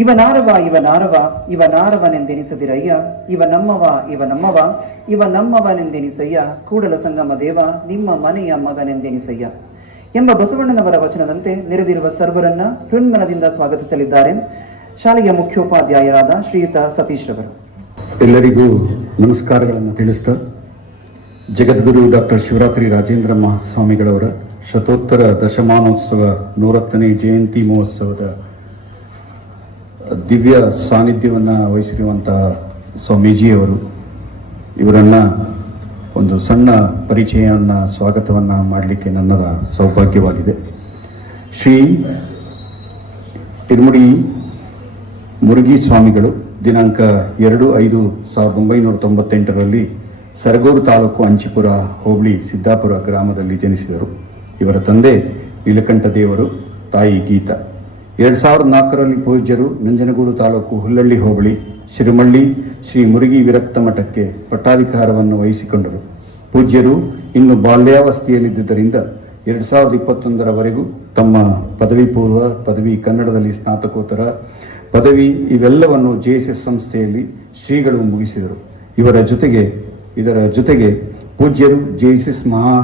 ಇವನಾರವ ಇವನಾರವ ಇವನಾರವನೆಂದೆನಿಸದಿರಯ್ಯ ಇವ ನಮ್ಮವ ಇವ ನಮ್ಮವ, ಇವ ನಮ್ಮವನೆಂದೆನಿಸಯ್ಯ. ಕೂಡಲ ಸಂಗಮ ದೇವ, ನಿಮ್ಮ ಮನೆಯ ಮಗನೆಂದೆನಿಸಯ್ಯ. ಎಂಬ ಬಸವಣ್ಣನವರ ವಚನದಂತೆ ನೆರೆದಿರುವ ಸರ್ವರನ್ನ ಹೃನ್ಮನದಿಂದ ಸ್ವಾಗತಿಸಲಿದ್ದಾರೆ ಶಾಲೆಯ ಮುಖ್ಯೋಪಾಧ್ಯಾಯರಾದ ಶ್ರೀಯುತ ಸತೀಶ್ ರವರು ಎಲ್ಲರಿಗೂ ನಮಸ್ಕಾರಗಳನ್ನು ತಿಳಿಸ್ತ, ಜಗದ್ಗುರು ಡಾಕ್ಟರ್ ಶಿವರಾತ್ರಿ ರಾಜೇಂದ್ರ ಮಹಾಸ್ವಾಮಿಗಳವರ ಶತೋತ್ತರ ದಶಮಾನೋತ್ಸವ ನೂರತ್ತನೇ ಜಯಂತಿ ಮಹೋತ್ಸವದ ದಿವ್ಯ ಸಾನ್ನಿಧ್ಯವನ್ನು ವಹಿಸಿರುವಂಥ ಸ್ವಾಮೀಜಿಯವರು ಇವರನ್ನು ಒಂದು ಸಣ್ಣ ಪರಿಚಯವನ್ನು ಸ್ವಾಗತವನ್ನು ಮಾಡಲಿಕ್ಕೆ ನನ್ನ ಸೌಭಾಗ್ಯವಾಗಿದೆ. ಶ್ರೀ ತಿರುಮುಡಿ ಮುರುಗಿ ಸ್ವಾಮಿಗಳು ದಿನಾಂಕ ಎರಡು ಐದು ಸಾವಿರದ ಒಂಬೈನೂರ ತೊಂಬತ್ತೆಂಟರಲ್ಲಿ ಸರಗೂರು ತಾಲೂಕು ಅಂಚಿಪುರ ಹೋಬಳಿ ಸಿದ್ದಾಪುರ ಗ್ರಾಮದಲ್ಲಿ ಜನಿಸಿದರು. ಇವರ ತಂದೆ ನೀಲಕಂಠ ದೇವರು ತಾಯಿ ಗೀತಾ. ಎರಡು ಸಾವಿರದ ನಾಲ್ಕರಲ್ಲಿ ಪೂಜ್ಯರು ನಂಜನಗೂಡು ತಾಲೂಕು ಹುಲ್ಲಳ್ಳಿ ಹೋಬಳಿ ಶಿರುಮಳ್ಳಿ ಶ್ರೀ ಮುರುಗಿ ವಿರಕ್ತ ಮಠಕ್ಕೆ ಪಟ್ಟಾಧಿಕಾರವನ್ನು ವಹಿಸಿಕೊಂಡರು. ಪೂಜ್ಯರು ಇನ್ನು ಬಾಲ್ಯಾವಸ್ಥೆಯಲ್ಲಿದ್ದುದರಿಂದ ಎರಡು ಸಾವಿರದ ಇಪ್ಪತ್ತೊಂದರವರೆಗೂ ತಮ್ಮ ಪದವಿ ಪೂರ್ವ, ಪದವಿ ಕನ್ನಡದಲ್ಲಿ ಸ್ನಾತಕೋತ್ತರ, ಪದವಿ ಇವೆಲ್ಲವನ್ನು ಜೆ ಎಸ್ ಎಸ್ ಸಂಸ್ಥೆಯಲ್ಲಿ ಶ್ರೀಗಳು ಮುಗಿಸಿದರು. ಇವರ ಜೊತೆಗೆ, ಇದರ ಜೊತೆಗೆ ಪೂಜ್ಯರು ಜೆ ಎಸ್ ಎಸ್ ಮಹಾ,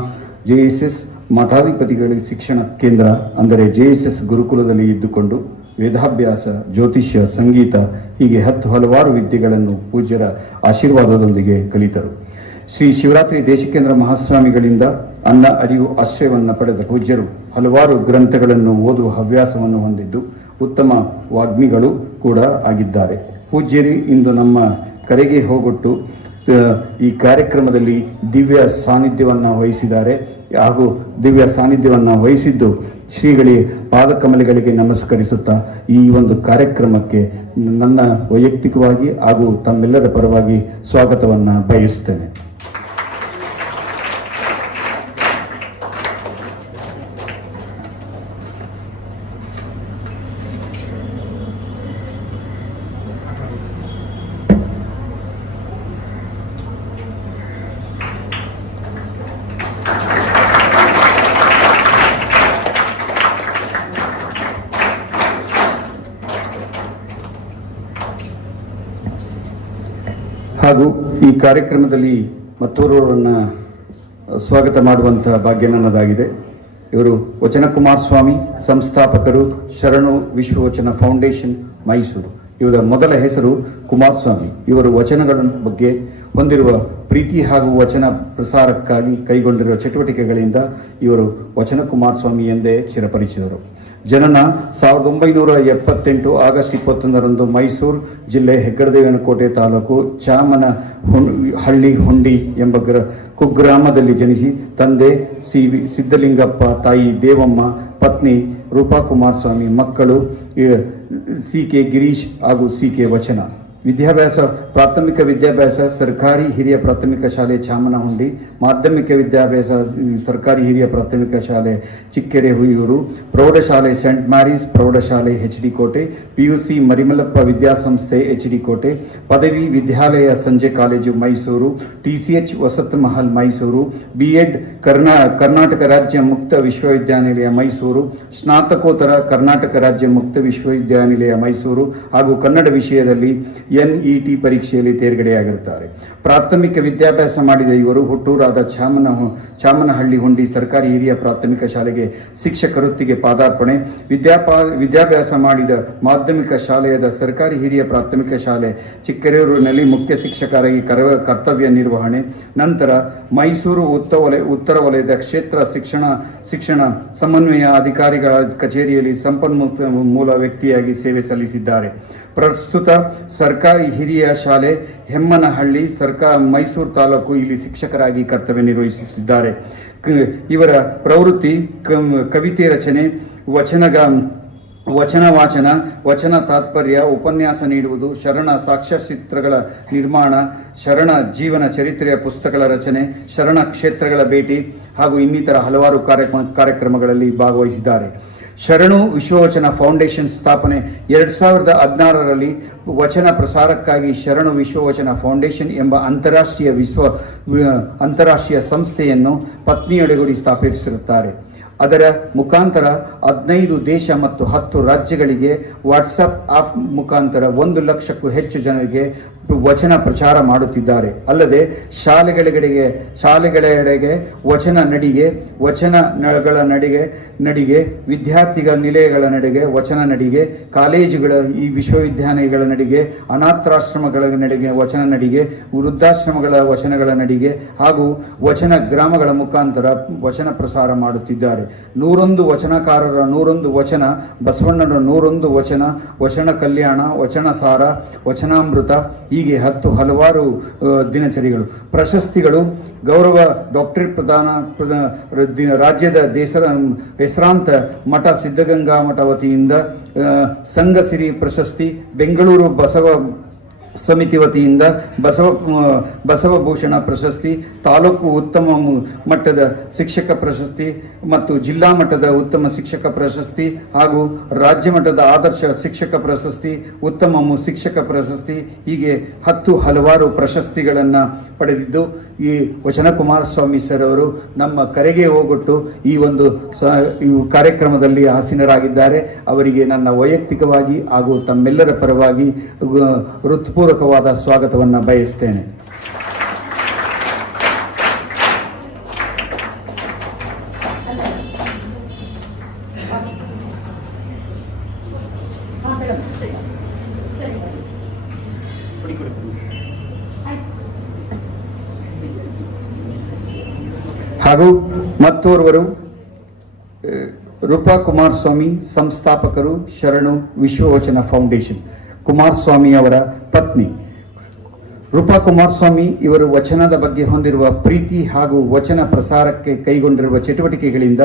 ಜೆ ಎಸ್ ಎಸ್ ಮಠಾಧಿಪತಿಗಳ ಶಿಕ್ಷಣ ಕೇಂದ್ರ ಅಂದರೆ ಜೆ ಎಸ್ ಎಸ್ ಗುರುಕುಲದಲ್ಲಿ ಇದ್ದುಕೊಂಡು ವೇದಾಭ್ಯಾಸ, ಜ್ಯೋತಿಷ್ಯ, ಸಂಗೀತ, ಹೀಗೆ ಹತ್ತು ಹಲವಾರು ವಿದ್ಯೆಗಳನ್ನು ಪೂಜ್ಯರ ಆಶೀರ್ವಾದದೊಂದಿಗೆ ಕಲಿತರು. ಶ್ರೀ ಶಿವರಾತ್ರಿ ದೇಶಕೇಂದ್ರ ಮಹಾಸ್ವಾಮಿಗಳಿಂದ ಅನ್ನ, ಅರಿವು, ಆಶ್ರಯವನ್ನು ಪಡೆದ ಪೂಜ್ಯರು ಹಲವಾರು ಗ್ರಂಥಗಳನ್ನು ಓದುವ ಹವ್ಯಾಸವನ್ನು ಹೊಂದಿದ್ದು ಉತ್ತಮ ವಾಗ್ಮಿಗಳು ಕೂಡ ಆಗಿದ್ದಾರೆ. ಪೂಜ್ಯರಿ, ಇಂದು ನಮ್ಮ ಕರೆಗೆ ಹೋಗೊಟ್ಟು ಈ ಕಾರ್ಯಕ್ರಮದಲ್ಲಿ ದಿವ್ಯ ಸಾನ್ನಿಧ್ಯವನ್ನು ವಹಿಸಿದ್ದಾರೆ. ಹಾಗೂ ದಿವ್ಯ ಸಾನ್ನಿಧ್ಯವನ್ನು ವಹಿಸಿದ್ದು ಶ್ರೀಗಳಿಗೆ ಪಾದಕಮಲಿಗಳಿಗೆ ನಮಸ್ಕರಿಸುತ್ತಾ ಈ ಒಂದು ಕಾರ್ಯಕ್ರಮಕ್ಕೆ ನನ್ನ ವೈಯಕ್ತಿಕವಾಗಿ ಹಾಗೂ ತಮ್ಮೆಲ್ಲರ ಪರವಾಗಿ ಸ್ವಾಗತವನ್ನು ಬಯಸ್ತೇನೆ ಹಾಗೂ ಈ ಕಾರ್ಯಕ್ರಮದಲ್ಲಿ ಮತ್ತೋರ್ವರನ್ನು ಸ್ವಾಗತ ಮಾಡುವಂತಹ ಭಾಗ್ಯ ನನ್ನದಾಗಿದೆ. ಇವರು ವಚನ ಕುಮಾರ್ ಸ್ವಾಮಿ ಸಂಸ್ಥಾಪಕರು ಶರಣು ವಿಶ್ವವಚನ ಫೌಂಡೇಶನ್, ಮೈಸೂರು. ಇವರ ಮೊದಲ ಹೆಸರು ಕುಮಾರಸ್ವಾಮಿ. ಇವರು ವಚನಗಳ ಬಗ್ಗೆ ಹೊಂದಿರುವ ಪ್ರೀತಿ ಹಾಗೂ ವಚನ ಪ್ರಸಾರಕ್ಕಾಗಿ ಕೈಗೊಂಡಿರುವ ಚಟುವಟಿಕೆಗಳಿಂದ ಇವರು ವಚನ ಕುಮಾರಸ್ವಾಮಿ ಎಂದೇ ಚಿರಪರಿಚಿತರು. ಜನನ ಸಾವಿರದ ಒಂಬೈನೂರ ಎಪ್ಪತ್ತೆಂಟು ಆಗಸ್ಟ್ ಇಪ್ಪತ್ತೊಂದರಂದು ಮೈಸೂರು ಜಿಲ್ಲೆ ಹೆಗ್ಗಡದೇವನಕೋಟೆ ತಾಲೂಕು ಚಾಮನ ಹಳ್ಳಿ ಹುಂಡಿ ಎಂಬ ಗ್ರ, ಕುಗ್ರಾಮದಲ್ಲಿ ಜನಿಸಿ ತಂದೆ ಸಿ ಸಿದ್ದಲಿಂಗಪ್ಪ ತಾಯಿ ದೇವಮ್ಮ, ಪತ್ನಿ ರೂಪಾ ಕುಮಾರಸ್ವಾಮಿ ಮಕ್ಕಳು ಸಿ ಕೆ ಗಿರೀಶ್ ಹಾಗೂ ಸಿ ಕೆ ವಚನ. ವಿದ್ಯಾಭ್ಯಾಸ, ಪ್ರಾಥಮಿಕ ವಿದ್ಯಾಭ್ಯಾಸ, ಸರ್ಕಾರಿ ಹಿರಿಯ ಪ್ರಾಥಮಿಕ ಶಾಲೆ ಚಾಮನಹುಂಡಿ, ಮಾಧ್ಯಮಿಕ ವಿದ್ಯಾಭ್ಯಾಸ, ಸರ್ಕಾರಿ ಹಿರಿಯ ಪ್ರಾಥಮಿಕ ಶಾಲೆ ಚಿಕ್ಕೆರೆ ಹುಯೂರು ಪ್ರೌಢಶಾಲೆ ಸೆಂಟ್ ಮ್ಯಾರೀಸ್, ಪ್ರೌಢಶಾಲೆ H D Kote, PUC Marimalappa ವಿದ್ಯಾಸಂಸ್ಥೆ ಎಚ್ ಡಿ ಕೋಟೆ, ಪದವಿ ವಿದ್ಯಾಲಯ ಸಂಜೆ college Mysuru TCH Vasanth Mahal Mysuru B Ed ಕರ್ನಾ, Karnataka ರಾಜ್ಯ ಮುಕ್ತ ವಿಶ್ವವಿದ್ಯಾನಿಲಯ ಮೈಸೂರು, ಸ್ನಾತಕೋತ್ತರ ಕರ್ನಾಟಕ ರಾಜ್ಯ ಮುಕ್ತ ವಿಶ್ವವಿದ್ಯಾನಿಲಯ ಮೈಸೂರು ಹಾಗೂ ಕನ್ನಡ ವಿಷಯದಲ್ಲಿ ಎನ್ಇಟಿ ಪರೀಕ್ಷೆಯಲ್ಲಿ ತೇರ್ಗಡೆಯಾಗಿರುತ್ತಾರೆ. ಪ್ರಾಥಮಿಕ ವಿದ್ಯಾಭ್ಯಾಸ ಮಾಡಿದ ಇವರು ಹುಟ್ಟೂರಾದ ಚಾಮನ ಚಾಮನಹಳ್ಳಿ ಹುಂಡಿ ಸರ್ಕಾರಿ ಹಿರಿಯ ಪ್ರಾಥಮಿಕ ಶಾಲೆಗೆ ಶಿಕ್ಷಕ ವೃತ್ತಿಗೆ ಪಾದಾರ್ಪಣೆ. ವಿದ್ಯಾಪಾ, ವಿದ್ಯಾಭ್ಯಾಸ ಮಾಡಿದ ಮಾಧ್ಯಮಿಕ ಶಾಲೆಯಾದ ಸರ್ಕಾರಿ ಹಿರಿಯ ಪ್ರಾಥಮಿಕ ಶಾಲೆ ಚಿಕ್ಕರೂರಿನಲ್ಲಿ ಮುಖ್ಯ ಶಿಕ್ಷಕರಾಗಿ ಕರ ಕರ್ತವ್ಯ ನಿರ್ವಹಣೆ. ನಂತರ ಮೈಸೂರು ಉತ್ತರ ವಲಯ, ಉತ್ತರ ವಲಯದ ಕ್ಷೇತ್ರ ಶಿಕ್ಷಣ ಶಿಕ್ಷಣ ಸಮನ್ವಯ ಅಧಿಕಾರಿಗಳ ಕಚೇರಿಯಲ್ಲಿ ಸಂಪನ್ಮೂಲ, ಮೂಲ ವ್ಯಕ್ತಿಯಾಗಿ ಸೇವೆ ಸಲ್ಲಿಸಿದ್ದಾರೆ. ಪ್ರಸ್ತುತ ಸರ್ಕಾರಿ ಹಿರಿಯ ಶಾಲೆ ಹೆಮ್ಮನಹಳ್ಳಿ ಸರ್ಕಾರ ಮೈಸೂರು ತಾಲೂಕು ಇಲ್ಲಿ ಶಿಕ್ಷಕರಾಗಿ ಕರ್ತವ್ಯ ನಿರ್ವಹಿಸುತ್ತಿದ್ದಾರೆ. ಇವರ ಪ್ರವೃತ್ತಿ ಕವಿತೆ ರಚನೆ ವಚನಗ ವಚನ ವಾಚನ ವಚನ ತಾತ್ಪರ್ಯ, ಉಪನ್ಯಾಸ ನೀಡುವುದು, ಶರಣ ಸಾಕ್ಷ್ಯಚಿತ್ರಗಳ ನಿರ್ಮಾಣ, ಶರಣ ಜೀವನ ಚರಿತ್ರೆಯ ಪುಸ್ತಕಗಳ ರಚನೆ, ಶರಣ ಕ್ಷೇತ್ರಗಳ ಭೇಟಿ ಹಾಗೂ ಇನ್ನಿತರ ಹಲವಾರು ಕಾರ್ಯಕ್ರಮ, ಕಾರ್ಯಕ್ರಮಗಳಲ್ಲಿ ಭಾಗವಹಿಸಿದ್ದಾರೆ. ಶರಣು ವಿಶ್ವವಚನ ಫೌಂಡೇಶನ್ ಸ್ಥಾಪನೆ ಎರಡ್ ಸಾವಿರದ ಹದಿನಾರರಲ್ಲಿ ವಚನ ಪ್ರಸಾರಕ್ಕಾಗಿ ಶರಣು ವಿಶ್ವವಚನ ಫೌಂಡೇಶನ್ ಎಂಬ ಅಂತಾರಾಷ್ಟ್ರೀಯ ವಿಶ್ವ ಅಂತಾರಾಷ್ಟ್ರೀಯ ಸಂಸ್ಥೆಯನ್ನು ಪತ್ನಿಯೊಡೆಗೂಡಿ ಸ್ಥಾಪಿಸಿರುತ್ತಾರೆ. ಅದರ ಮುಖಾಂತರ ಹದಿನೈದು ದೇಶ ಮತ್ತು ಹತ್ತು ರಾಜ್ಯಗಳಿಗೆ ವಾಟ್ಸಪ್ ಆಪ್ ಮುಖಾಂತರ ಒಂದು ಲಕ್ಷಕ್ಕೂ ಹೆಚ್ಚು ಜನರಿಗೆ ವಚನ ಪ್ರಚಾರ ಮಾಡುತ್ತಿದ್ದಾರೆ. ಅಲ್ಲದೆ ಶಾಲೆಗಳಿಗೆ ಶಾಲೆಗಳೆಡೆಗೆ ವಚನ ನಡಿಗೆ ವಚನಗಳ ನಡಿಗೆ ನಡಿಗೆ, ವಿದ್ಯಾರ್ಥಿಗಳ ನಿಲಯಗಳ ನಡಿಗೆ, ವಚನ ನಡಿಗೆ, ಕಾಲೇಜುಗಳ ಈ ವಿಶ್ವವಿದ್ಯಾಲಯಗಳ ನಡಿಗೆ, ಅನಾಥಾಶ್ರಮಗಳ ನಡಿಗೆ, ವಚನ ನಡಿಗೆ, ವೃದ್ಧಾಶ್ರಮಗಳ ವಚನಗಳ ನಡಿಗೆ ಹಾಗೂ ವಚನ ಗ್ರಾಮಗಳ ಮುಖಾಂತರ ವಚನ ಪ್ರಸಾರ ಮಾಡುತ್ತಿದ್ದಾರೆ. ನೂರೊಂದು ವಚನಕಾರರ ನೂರೊಂದು ವಚನ, ಬಸವಣ್ಣನ ನೂರೊಂದು ವಚನ ವಚನ ಕಲ್ಯಾಣ, ವಚನ ಸಾರ, ವಚನಾಮೃತ ಹೀಗೆ ಹತ್ತು ಹಲವಾರು ದಿನಚರಿಗಳು. ಪ್ರಶಸ್ತಿಗಳು, ಗೌರವ ಡಾಕ್ಟರೇಟ್ ಪ್ರದಾನ ರಾಜ್ಯದ ದೇಶ ಹೆಸರಾಂತ ಮಠ ಸಿದ್ಧಗಂಗಾ ಮಠ ವತಿಯಿಂದ ಸಂಘಸಿರಿ ಪ್ರಶಸ್ತಿ, ಬೆಂಗಳೂರು ಬಸವ ಸಮಿತಿ ವತಿಯಿಂದ ಬಸವ ಬಸವಭೂಷಣ ಪ್ರಶಸ್ತಿ ತಾಲೂಕು ಉತ್ತಮ ಮಟ್ಟದ ಶಿಕ್ಷಕ ಪ್ರಶಸ್ತಿ ಮತ್ತು ಜಿಲ್ಲಾ ಮಟ್ಟದ ಉತ್ತಮ ಶಿಕ್ಷಕ ಪ್ರಶಸ್ತಿ ಹಾಗೂ ರಾಜ್ಯ ಮಟ್ಟದ ಆದರ್ಶ ಶಿಕ್ಷಕ ಪ್ರಶಸ್ತಿ ಉತ್ತಮ ಶಿಕ್ಷಕ ಪ್ರಶಸ್ತಿ ಹೀಗೆ ಹತ್ತು ಹಲವಾರು ಪ್ರಶಸ್ತಿಗಳನ್ನು ಪಡೆದಿದ್ದು ಈ ವಚನ ಕುಮಾರಸ್ವಾಮಿ ಸರ್ ಅವರು ನಮ್ಮ ಕರೆಗೆ ಹೋಗೊಟ್ಟು ಈ ಒಂದು ಸ ಕಾರ್ಯಕ್ರಮದಲ್ಲಿ ಆಸೀನರಾಗಿದ್ದಾರೆ. ಅವರಿಗೆ ನನ್ನ ವೈಯಕ್ತಿಕವಾಗಿ ಹಾಗೂ ತಮ್ಮೆಲ್ಲರ ಪರವಾಗಿ ಅಹ್, ಹೃತ್ಪೂರ್ವಕವಾದ ಸ್ವಾಗತವನ್ನು ಬಯಸ್ತೇನೆ. ಹಾಗೂ ಮತ್ತೋರ್ವರು ರೂಪಾ ಕುಮಾರಸ್ವಾಮಿ ಸಂಸ್ಥಾಪಕರು ಶರಣು ವಿಶ್ವವಚನ ಫೌಂಡೇಶನ್. ಕುಮಾರಸ್ವಾಮಿ ಅವರ ಪತ್ನಿ. ರೂಪಾ ಕುಮಾರಸ್ವಾಮಿ ಇವರು ವಚನದ ಬಗ್ಗೆ ಹೊಂದಿರುವ ಪ್ರೀತಿ ಹಾಗೂ ವಚನ ಪ್ರಸಾರಕ್ಕೆ ಕೈಗೊಂಡಿರುವ ಚಟುವಟಿಕೆಗಳಿಂದ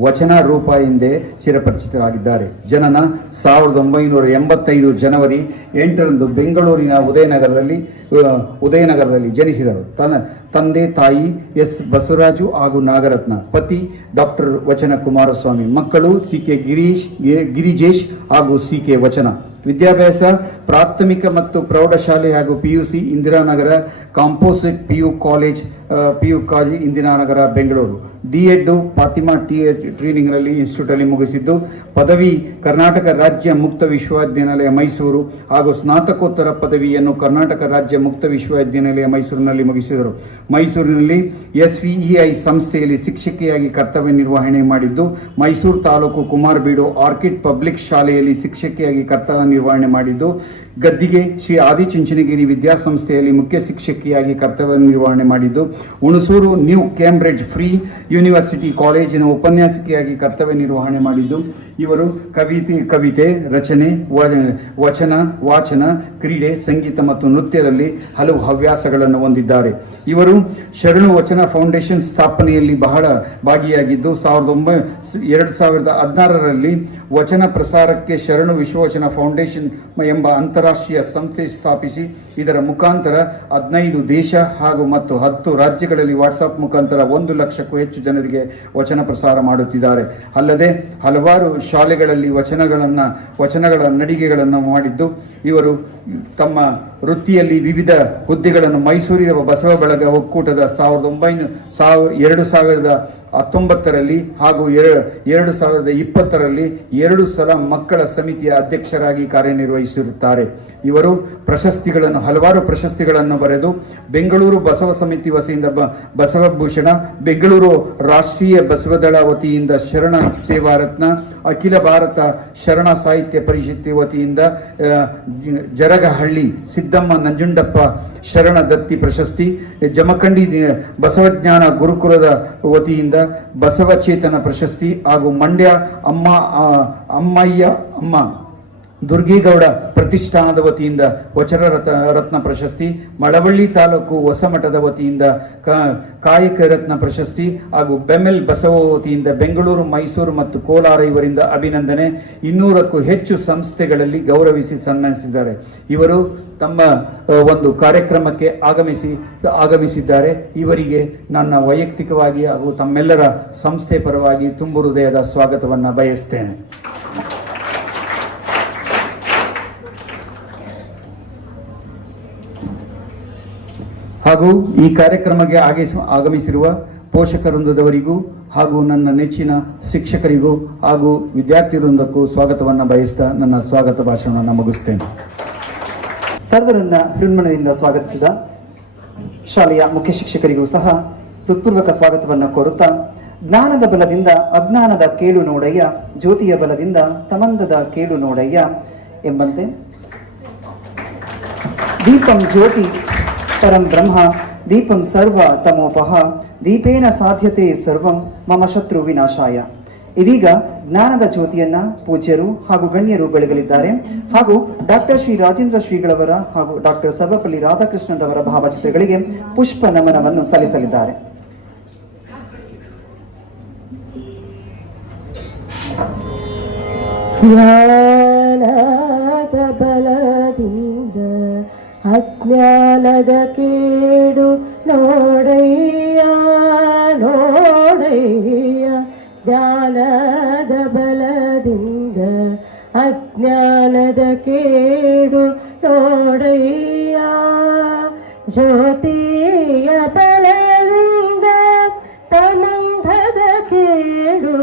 ವಚನ ರೂಪ ಎಂದೇ ಚಿರಪರಿಚಿತರಾಗಿದ್ದಾರೆ. ಜನನ ಸಾವಿರದ ಒಂಬೈನೂರ ಎಂಬತ್ತೈದು ಜನವರಿ ಎಂಟರಂದು ಬೆಂಗಳೂರಿನ ಉದಯನಗರದಲ್ಲಿ ಉದಯನಗರದಲ್ಲಿ ಜನಿಸಿದರು. ತನ್ನ ತಂದೆ ತಾಯಿ ಎಸ್ ಬಸವರಾಜು ಹಾಗೂ ನಾಗರತ್ನ, ಪತಿ ಡಾಕ್ಟರ್ ವಚನ ಕುಮಾರಸ್ವಾಮಿ, ಮಕ್ಕಳು ಸಿ ಕೆ ಗಿರೀಶ್ ಗಿರಿಜೇಶ್ ಹಾಗೂ ಸಿ ಕೆ ವಚನ. ವಿದ್ಯಾಭ್ಯಾಸ, ಪ್ರಾಥಮಿಕ ಮತ್ತು ಪ್ರೌಢಶಾಲೆ ಹಾಗೂ PUC Indiranagar composite PU college PU college Indiranagar, Bengaluru. D Ed Fatima T ಟ್ರೈನಿಂಗ್ನಲ್ಲಿ ಇನ್ಸ್ಟಿಟ್ಯೂಟಲ್ಲಿ ಮುಗಿಸಿದ್ದು, ಪದವಿ ಕರ್ನಾಟಕ ರಾಜ್ಯ ಮುಕ್ತ ವಿಶ್ವವಿದ್ಯಾನಿಲಯ ಮೈಸೂರು ಹಾಗೂ ಸ್ನಾತಕೋತ್ತರ ಪದವಿಯನ್ನು ಕರ್ನಾಟಕ ರಾಜ್ಯ ಮುಕ್ತ ವಿಶ್ವವಿದ್ಯಾನಿಲಯ ಮೈಸೂರಿನಲ್ಲಿ ಮುಗಿಸಿದರು. ಮೈಸೂರಿನಲ್ಲಿ ಎಸ್ ಎಸ್ವಿಇಐ ಸಂಸ್ಥೆಯಲ್ಲಿ ಶಿಕ್ಷಕಿಯಾಗಿ ಕರ್ತವ್ಯ ನಿರ್ವಹಣೆ ಮಾಡಿದ್ದು, ಮೈಸೂರು ತಾಲೂಕು ಕುಮಾರಬೀಡು ಆರ್ಕಿಡ್ ಪಬ್ಲಿಕ್ ಶಾಲೆಯಲ್ಲಿ ಶಿಕ್ಷಕಿಯಾಗಿ ಕರ್ತವ್ಯ ನಿರ್ವಹಣೆ ಮಾಡಿದ್ದು ಗದ್ದಿಗೆ ಶ್ರೀ ಆದಿಚುಂಚನಗಿರಿ ವಿದ್ಯಾಸಂಸ್ಥೆಯಲ್ಲಿ ಮುಖ್ಯ ಶಿಕ್ಷಕಿಯಾಗಿ ಕರ್ತವ್ಯ ನಿರ್ವಹಣೆ ಮಾಡಿದ್ದು, Hunsur new Cambridge free university ಕಾಲೇಜಿನ ಉಪನ್ಯಾಸಕಿಯಾಗಿ ಕರ್ತವ್ಯ ನಿರ್ವಹಣೆ ಮಾಡಿದ್ದು, ಇವರು ಕವಿತೆ ಕವಿತೆ, ರಚನೆ ವಚನ, ವಾಚನ, ಕ್ರೀಡೆ, ಸಂಗೀತ ಮತ್ತು ನೃತ್ಯದಲ್ಲಿ ಹಲವು ಹವ್ಯಾಸಗಳನ್ನು ಹೊಂದಿದ್ದಾರೆ. ಇವರು ಶರಣು ವಚನ ಫೌಂಡೇಶನ್ ಸ್ಥಾಪನೆಯಲ್ಲಿ ಬಹಳ ಭಾಗಿಯಾಗಿದ್ದು, ಸಾವಿರದ ಒಂಬೈ, ಎರಡು ಸಾವಿರದ ಹದಿನಾರರಲ್ಲಿ ವಚನ ಪ್ರಸಾರಕ್ಕೆ ಶರಣು ವಿಶ್ವವಚನ ಫೌಂಡೇಶನ್ ಎಂಬ ಅಂತಾರಾಷ್ಟ್ರೀಯ ಸಂಸ್ಥೆ ಸ್ಥಾಪಿಸಿ, ಇದರ ಮುಖಾಂತರ ಹದಿನೈದು ದೇಶ ಹಾಗೂ ಮತ್ತು ಹತ್ತು ರಾಜ್ಯಗಳಲ್ಲಿ ವಾಟ್ಸಾಪ್ ಮುಖಾಂತರ ಒಂದು ಲಕ್ಷಕ್ಕೂ ಹೆಚ್ಚು ಜನರಿಗೆ ವಚನ ಪ್ರಸಾರ ಮಾಡುತ್ತಿದ್ದಾರೆ. ಅಲ್ಲದೆ, ಹಲವಾರು ಶಾಲೆಗಳಲ್ಲಿ ವಚನಗಳನ್ನು, ವಚನಗಳ ನಡಿಗೆಗಳನ್ನು ಮಾಡಿದ್ದು, ಇವರು ತಮ್ಮ ವೃತ್ತಿಯಲ್ಲಿ ವಿವಿಧ ಹುದ್ದೆಗಳನ್ನು ಮೈಸೂರಿನ ಬಸವ ಬಳಗ ಒಕ್ಕೂಟದ ಸಾವಿರದ ಒಂಬೈನೂರ, ಸಾವಿರ, ಎರಡು ಸಾವಿರದ ಹತ್ತೊಂಬತ್ತರಲ್ಲಿ ಹಾಗೂ ಎರ- ಎರಡು ಸಾವಿರದ ಇಪ್ಪತ್ತರಲ್ಲಿ ಎರಡು ಸಲ ಮಕ್ಕಳ ಸಮಿತಿಯ ಅಧ್ಯಕ್ಷರಾಗಿ ಕಾರ್ಯನಿರ್ವಹಿಸಿರುತ್ತಾರೆ. ಇವರು ಪ್ರಶಸ್ತಿಗಳನ್ನು, ಹಲವಾರು ಪ್ರಶಸ್ತಿಗಳನ್ನು ಬರೆದು ಬೆಂಗಳೂರು ಬಸವ ಸಮಿತಿ ವತಿಯಿಂದ ಬಸವಭೂಷಣ, ಬೆಂಗಳೂರು ರಾಷ್ಟ್ರೀಯ ಬಸವದಳ ವತಿಯಿಂದ ಶರಣ ಸೇವಾ ರತ್ನ, ಅಖಿಲ ಭಾರತ ಶರಣ ಸಾಹಿತ್ಯ ಪರಿಷತ್ ವತಿಯಿಂದ ಜರಗಹಳ್ಳಿ ಸಿದ್ದಮ್ಮ ನಂಜುಂಡಪ್ಪ ಶರಣ ದತ್ತಿ ಪ್ರಶಸ್ತಿ, ಜಮಖಂಡಿ ಬಸವಜ್ಞಾನ ಗುರುಕುಲದ ವತಿಯಿಂದ ಬಸವಚೇತನ ಪ್ರಶಸ್ತಿ ಹಾಗೂ ಮಂಡ್ಯ ಅಮ್ಮ ಅಮ್ಮಯ್ಯ ಅಮ್ಮ. ದುರ್ಗೇಗೌಡ ಪ್ರತಿಷ್ಠಾನದ ವತಿಯಿಂದ ವಚನ ರತ್ನ ಪ್ರಶಸ್ತಿ, ಮಳವಳ್ಳಿ ತಾಲೂಕು ಹೊಸಮಠದ ವತಿಯಿಂದ ಕಾ- ಕಾಯಕ ರತ್ನ ಪ್ರಶಸ್ತಿ ಹಾಗೂ ಬೆಮೆಲ್ ಬಸವ ವತಿಯಿಂದ ಬೆಂಗಳೂರು, ಮೈಸೂರು ಮತ್ತು ಕೋಲಾರ ಇವರಿಂದ ಅಭಿನಂದನೆ. ಇನ್ನೂರಕ್ಕೂ ಹೆಚ್ಚು ಸಂಸ್ಥೆಗಳಲ್ಲಿ ಗೌರವಿಸಿ ಸನ್ಮಾನಿಸಿದ್ದಾರೆ. ಇವರು ತಮ್ಮ ಒಂದು ಕಾರ್ಯಕ್ರಮಕ್ಕೆ ಆಗಮಿಸಿ, ಆಗಮಿಸಿದ್ದಾರೆ. ಇವರಿಗೆ ನನ್ನ ವೈಯಕ್ತಿಕವಾಗಿ ಹಾಗೂ ತಮ್ಮೆಲ್ಲರ ಸಂಸ್ಥೆ ಪರವಾಗಿ ತುಂಬು ಹೃದಯದ ಸ್ವಾಗತವನ್ನು ಬಯಸ್ತೇನೆ. ಹಾಗೂ ಈ ಕಾರ್ಯಕ್ರಮಕ್ಕೆ ಆಗಿ ಆಗಮಿಸಿರುವ ಪೋಷಕ ವೃಂದದವರಿಗೂ ಹಾಗೂ ನನ್ನ ನೆಚ್ಚಿನ ಶಿಕ್ಷಕರಿಗೂ ಹಾಗೂ ವಿದ್ಯಾರ್ಥಿ ವೃಂದಕ್ಕೂ ಸ್ವಾಗತವನ್ನು ಬಯಸ್ತಾ ನನ್ನ ಸ್ವಾಗತ ಭಾಷಣವನ್ನು ಮುಗಿಸ್ತೇನೆ. ಸರ್ವರನ್ನ ಹೃನ್ಮನದಿಂದ ಸ್ವಾಗತಿಸಿದ ಶಾಲೆಯ ಮುಖ್ಯ ಶಿಕ್ಷಕರಿಗೂ ಸಹ ಹೃತ್ಪೂರ್ವಕ ಸ್ವಾಗತವನ್ನು ಕೋರುತ್ತಾ, ಜ್ಞಾನದ ಬಲದಿಂದ ಅಜ್ಞಾನದ ಕೇಳು ನೋಡಯ್ಯ, ಜ್ಯೋತಿಯ ಬಲದಿಂದ ತಮಂದದ ಕೇಳು ನೋಡಯ್ಯ ಎಂಬಂತೆ, ದೀಪಂ ಜ್ಯೋತಿ ಪರಂ ಬ್ರಹ್ಮ ದೀಪಂ ಸರ್ವ ತಮೋಪಹ ದೀಪೇನ ಸಾಧ್ಯತೆ ಸರ್ವಂ ಮಮ ಶತ್ರು ವಿನಾಶಾಯ ಇದೀಗ ಜ್ಞಾನದ ಜ್ಯೋತಿಯನ್ನ ಪೂಜ್ಯರು ಹಾಗೂ ಗಣ್ಯರು ಬೆಳಗಲಿದ್ದಾರೆ. ಹಾಗೂ ಡಾಕ್ಟರ್ ಶ್ರೀ ರಾಜೇಂದ್ರ ಶ್ರೀಗಳವರ ಹಾಗೂ ಡಾಕ್ಟರ್ ಸರ್ವಪಲ್ಲಿ ರಾಧಾಕೃಷ್ಣರವರ ಭಾವಚಿತ್ರಗಳಿಗೆ ಪುಷ್ಪ ನಮನವನ್ನು ಸಲ್ಲಿಸಲಿದ್ದಾರೆ. ಅಜ್ಞಾನದ ಕೇಡು ನೋಡಯ್ಯ ನೋಡಯ್ಯ. ಜ್ಞಾನದ ಬಲದಿಂದ ಅಜ್ಞಾನದ ಕೇಡು ನೋಡಯ್ಯ. ಜ್ಯೋತಿಯ ಬಲದಿಂದ ತಮಂಧದ ಕೇಡು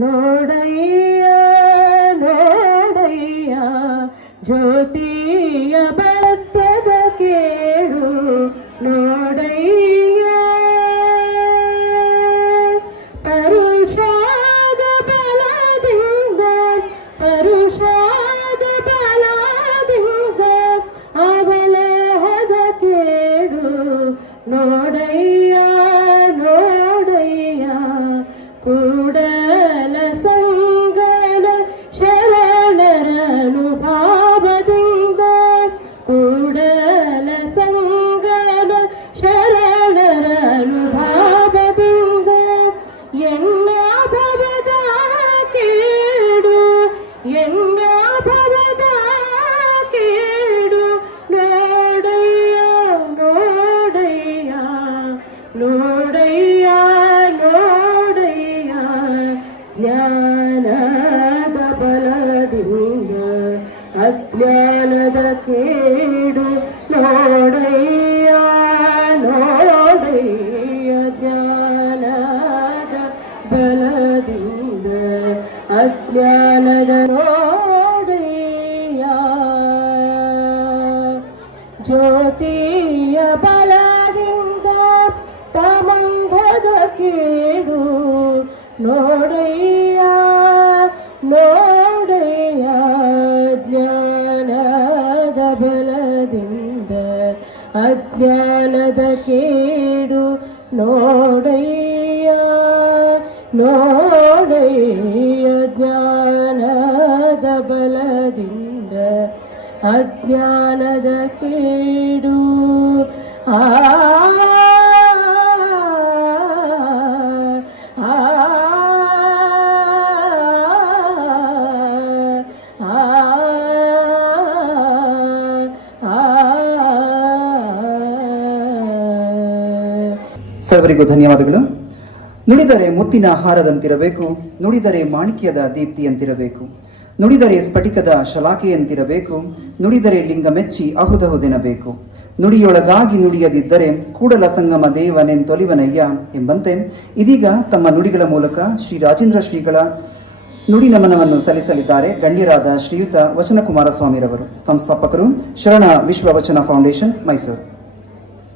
ನೋಡಯ್ಯ ಜ್ಯೋತಿಯ ಭಕ್ತದ ನೋಡಯ್ಯ ನೋಡಯ್ಯ ಜ್ಞಾನದ ಬಲದಿಂದ ಅಜ್ಞಾನದ ಕೇಡು ನೋಡಯ್ಯ ನೋಡಯ್ಯ ಜ್ಞಾನದ ಬಲದಿಂದ ಅಜ್ಞಾನದ ನೋಡಯ್ಯ. ಜ್ಯೋತಿಯ ಬಲದಿಂದ ತಮಂಧದ ಕೇಳು. ನೋಡಯ್ಯ ನೋಡಯ್ಯ ಜ್ಞಾನದ ಬಲದಿಂದ, ಅಜ್ಞಾನದ ಕೇಡು. ನೋಡಯ್ಯ ನೋಡಯ್ಯ ಜ್ಞಾನದ ಬಲದಿಂದ, ಅಜ್ಞಾನದ ಕೇಡು. ಆ ಸರ್ವರಿಗೂ ಧನ್ಯವಾದಗಳು. ನುಡಿದರೆ ಮುತ್ತಿನ ಹಾರದಂತಿರಬೇಕು, ನುಡಿದರೆ ಮಾಣಿಕ್ಯದ ದೀಪ್ತಿಯಂತಿರಬೇಕು ನುಡಿದರೆ ಸ್ಫಟಿಕದ ಶಲಾಖೆಯಂತಿರಬೇಕು ನುಡಿದರೆ ಲಿಂಗ ಮೆಚ್ಚಿ ಅಹುದಹುದೆನಬೇಕು ನುಡಿಯೊಳಗಾಗಿ ನುಡಿಯದಿದ್ದರೆ ಕೂಡಲ ಸಂಗಮ ದೇವನೆಂತೊಲಿವನಯ್ಯ ಎಂಬಂತೆ ಇದೀಗ ತಮ್ಮ ನುಡಿಗಳ ಮೂಲಕ ಶ್ರೀ ರಾಜೇಂದ್ರ ಶ್ರೀಗಳ ನುಡಿ ನಮನವನ್ನು ಸಲ್ಲಿಸಲಿದ್ದಾರೆ ಗಣ್ಯರಾದ ಶ್ರೀಯುತ ವಚನಕುಮಾರ ಸ್ವಾಮಿರವರು ಸಂಸ್ಥಾಪಕರು ಶರಣ ವಿಶ್ವ ವಚನ ಫೌಂಡೇಶನ್, ಮೈಸೂರು.